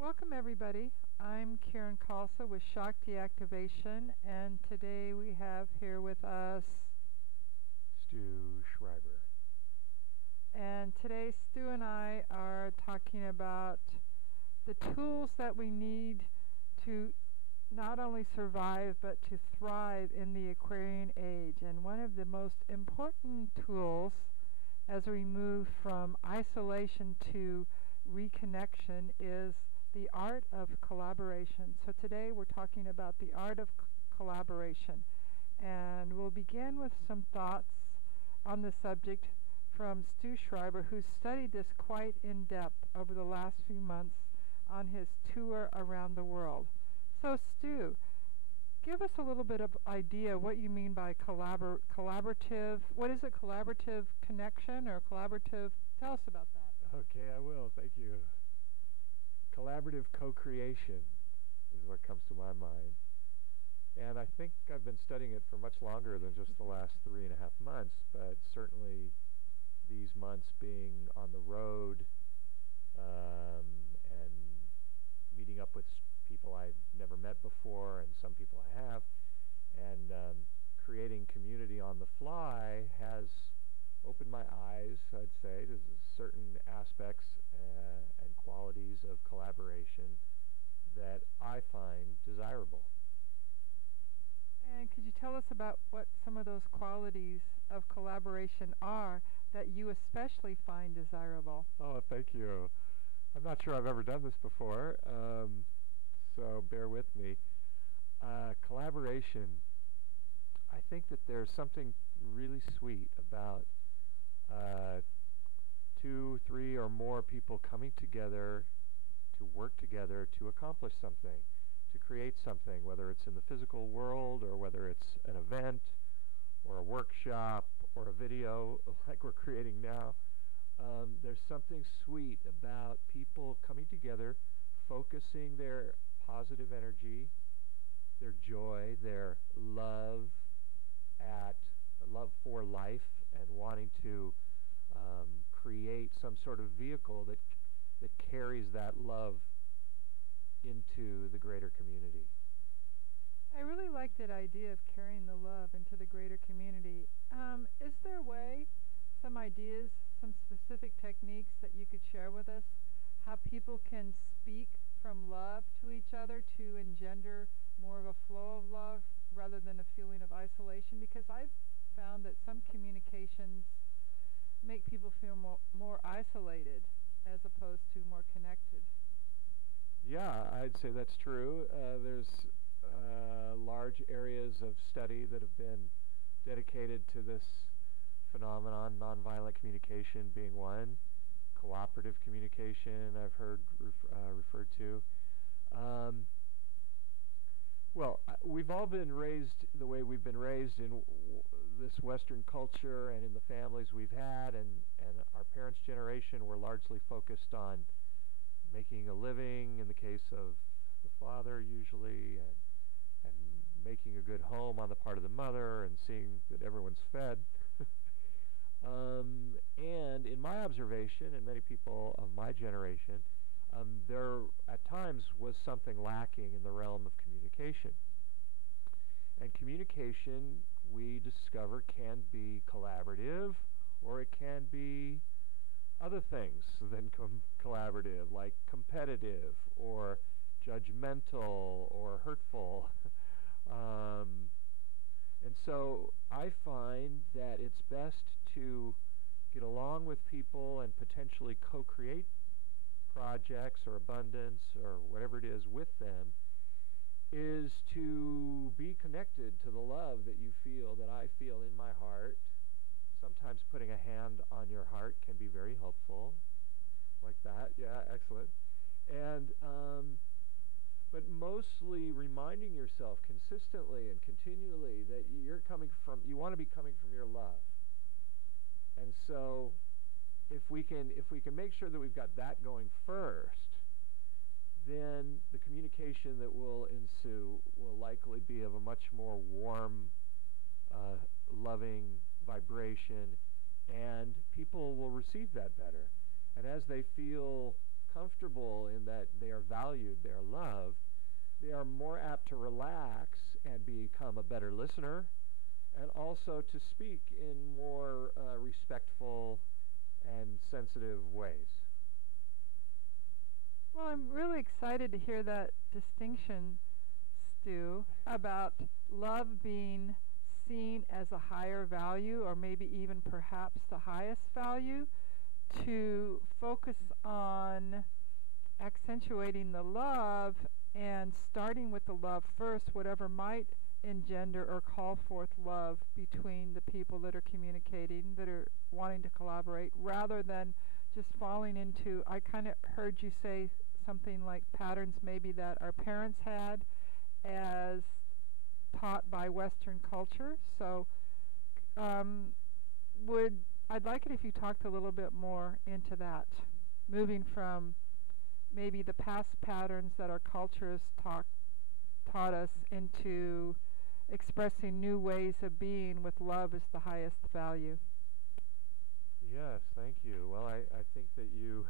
Welcome everybody. I'm Karen Kalsa with Shakti Activation, and today we have here with us Stu Schreiber. And today Stu and I are talking about the tools that we need to not only survive but to thrive in the Aquarian age. And one of the most important tools as we move from isolation to reconnection is the art of collaboration. So today we're talking about the art of collaboration, and we'll begin with some thoughts on the subject from Stu Schreiber, who's studied this quite in depth over the last few months on his tour around the world. So Stu, give us a little bit of idea what you mean by collaborative. What is it? Collaborative connection or collaborative? Tell us about that. Okay, I will. Thank you. Collaborative co-creation is what comes to my mind. And I think I've been studying it for much longer than just the last 3.5 months, but certainly these months being on the road and meeting up with people I've never met before and some people I have, and creating community on the fly has opened my eyes, I'd say, to certain aspects and qualities of collaboration that I find desirable. And could you tell us about what some of those qualities of collaboration are that you especially find desirable? Oh, thank you. I'm not sure I've ever done this before, so bear with me. Collaboration. I think that there's something really sweet about 2, 3, or more people coming together to work together to accomplish something, to create something, whether it's in the physical world or whether it's an event or a workshop or a video like we're creating now. There's something sweet about people coming together, focusing their positive energy, their joy, their love for life, and wanting to create some sort of vehicle that carries that love into the greater community. I really like that idea of carrying the love into the greater community. Is there a way, some ideas, some specific techniques that you could share with us, how people can speak from love to each other to engender more of a flow of love rather than a feeling of isolation? Because I've found that some communications make people feel more isolated as opposed to more connected. Yeah, I'd say that's true. There's large areas of study that have been dedicated to this phenomenon, nonviolent communication being one, cooperative communication I've heard referred to. Well, we've all been raised the way we've been raised in this Western culture and in the families we've had, and our parents' generation were largely focused on making a living, in the case of the father usually, and making a good home on the part of the mother, and seeing that everyone's fed. And in my observation, and many people of my generation, there at times was something lacking in the realm of communication. And communication, we discover, can be collaborative, or it can be other things than collaborative, like competitive or judgmental or hurtful. And so I find that it's best to get along with people and potentially co-create projects or abundance or whatever it is with them, is to be connected to the love that you feel, that I feel in my heart. Sometimes putting a hand on your heart can be very helpful, like that. Yeah, excellent. And but mostly reminding yourself consistently and continually that you want to be coming from your love. And so if we can make sure that we've got that going first, then the communication that will ensue will likely be of a much more warm, loving vibration, and people will receive that better. And as they feel comfortable in that they are valued, they are loved, they are more apt to relax and become a better listener, and also to speak in more respectful and sensitive ways. Well, I'm really excited to hear that distinction, Stu, about love being seen as a higher value, or maybe even perhaps the highest value, to focus on accentuating the love and starting with the love first, whatever might engender or call forth love between the people that are communicating, that are wanting to collaborate, rather than just falling into, I kind of heard you say something like patterns maybe that our parents had as taught by Western culture. So I'd like it if you talked a little bit more into that, moving from maybe the past patterns that our culture has taught us into expressing new ways of being with love as the highest value. Yes, thank you. Well, I think that you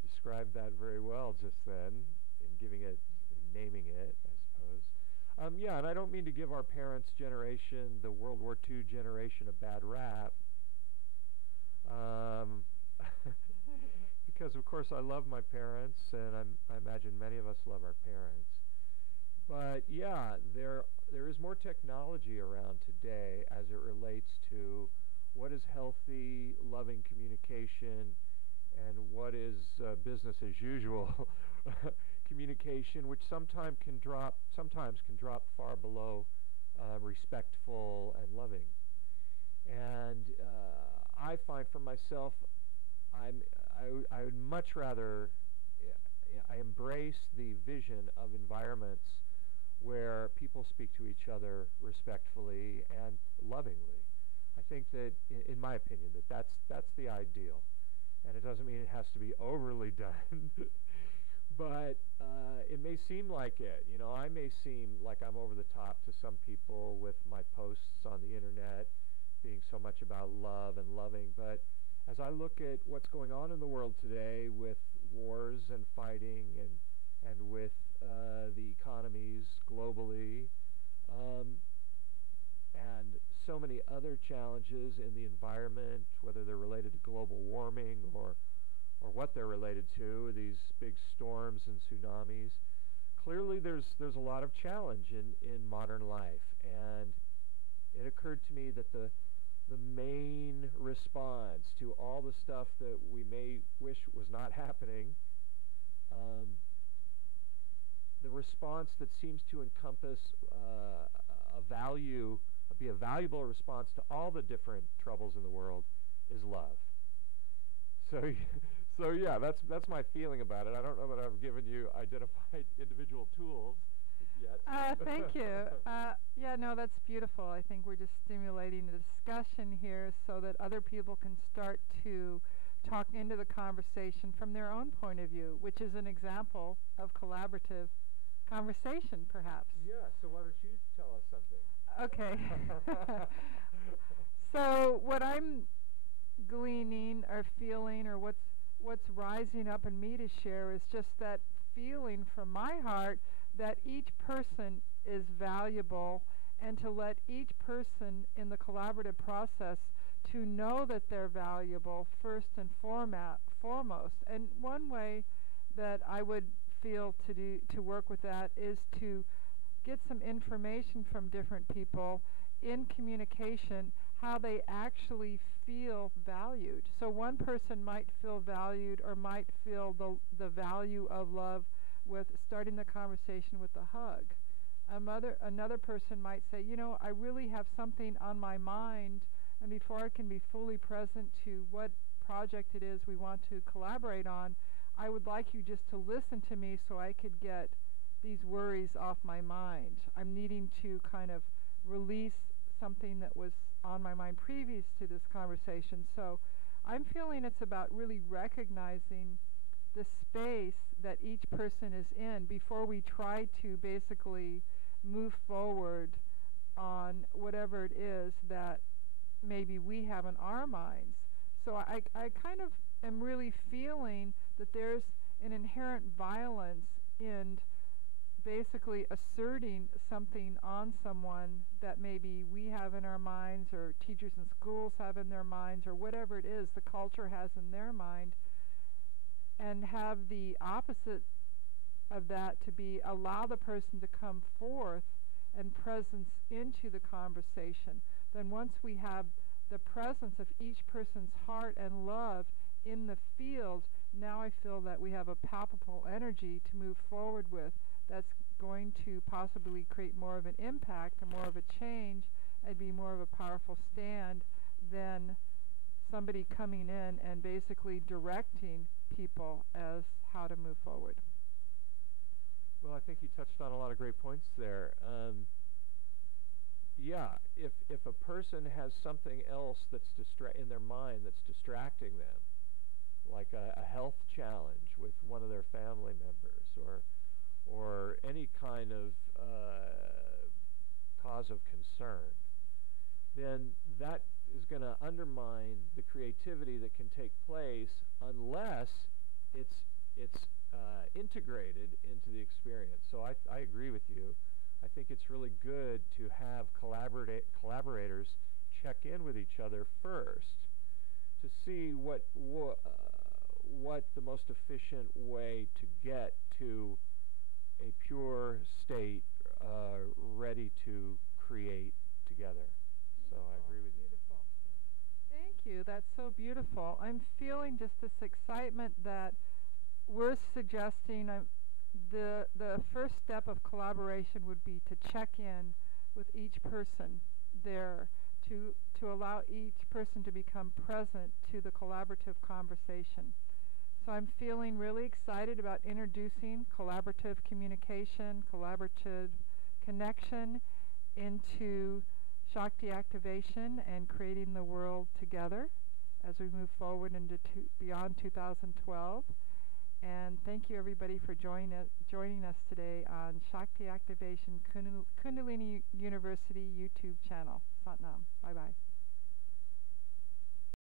described that very well just then in giving it, in naming it, I suppose. Yeah, and I don't mean to give our parents' generation, the World War II generation, a bad rap. Because, of course, I love my parents, and I imagine many of us love our parents. But, yeah, there is more technology around today as it relates to what is healthy, loving communication, and what is business as usual communication, which sometimes can drop far below respectful and loving. And I find for myself, I would much rather, I embrace the vision of environments where people speak to each other respectfully and lovingly. I think that, in my opinion, that's the ideal. And it doesn't mean it has to be overly done, but it may seem like it. You know, I may seem like I'm over the top to some people with my posts on the internet being so much about love and loving, but as I look at what's going on in the world today with wars and fighting and with the economies globally, and so many other challenges in the environment, whether they're related to global warming or what they're related to, these big storms and tsunamis, clearly there's a lot of challenge in modern life. And it occurred to me that the main response to all the stuff that we may wish was not happening, the response that seems to encompass be a valuable response to all the different troubles in the world is love. So yeah, that's my feeling about it. I don't know that I've given you identified individual tools yet. Thank you. Yeah, no, that's beautiful. I think we're just stimulating the discussion here so that other people can start to talk into the conversation from their own point of view, which is an example of collaborative conversation, perhaps. Yeah, so why don't you tell us something? Okay. So what I'm gleaning or feeling, or what's rising up in me to share, is just that feeling from my heart that each person is valuable, and to let each person in the collaborative process to know that they're valuable first and foremost. And one way that I would feel to work with that is to get some information from different people in communication, how they actually feel valued. So one person might feel valued or might feel the value of love with starting the conversation with a hug. Another person might say, you know, I really have something on my mind, and before I can be fully present to what project it is we want to collaborate on, I would like you just to listen to me so I could get these worries off my mind. I'm needing to kind of release something that was on my mind previous to this conversation. So I'm feeling it's about really recognizing the space that each person is in before we try to basically move forward on whatever it is that maybe we have in our minds. So I kind of am really feeling that there's an inherent violence in basically asserting something on someone that maybe we have in our minds, or teachers in schools have in their minds, or whatever it is the culture has in their mind, and have the opposite of that to be allow the person to come forth and presence into the conversation. Then once we have the presence of each person's heart and love in the field, now I feel that we have a palpable energy to move forward with that's going to possibly create more of an impact and more of a change and be more of a powerful stand than somebody coming in and basically directing people as how to move forward. Well, I think you touched on a lot of great points there. Yeah, if a person has something else that's in their mind that's distracting them, like a health challenge with one of their family members, or any kind of cause of concern, then that is going to undermine the creativity that can take place unless it's integrated into the experience. So I agree with you. I think it's really good to have collaborators check in with each other first to see what the most efficient way to get to a pure state ready to create together. So I agree with you. Beautiful. Thank you. That's so beautiful. I'm feeling just this excitement that we're suggesting. The first step of collaboration would be to check in with each person there, to allow each person to become present to the collaborative conversation. So I'm feeling really excited about introducing collaborative communication, collaborative connection into Shakti activation and creating the world together as we move forward into beyond 2012. And thank you everybody for joining us today on Shakti Activation Kundalini University YouTube channel. Satnam. Bye-bye.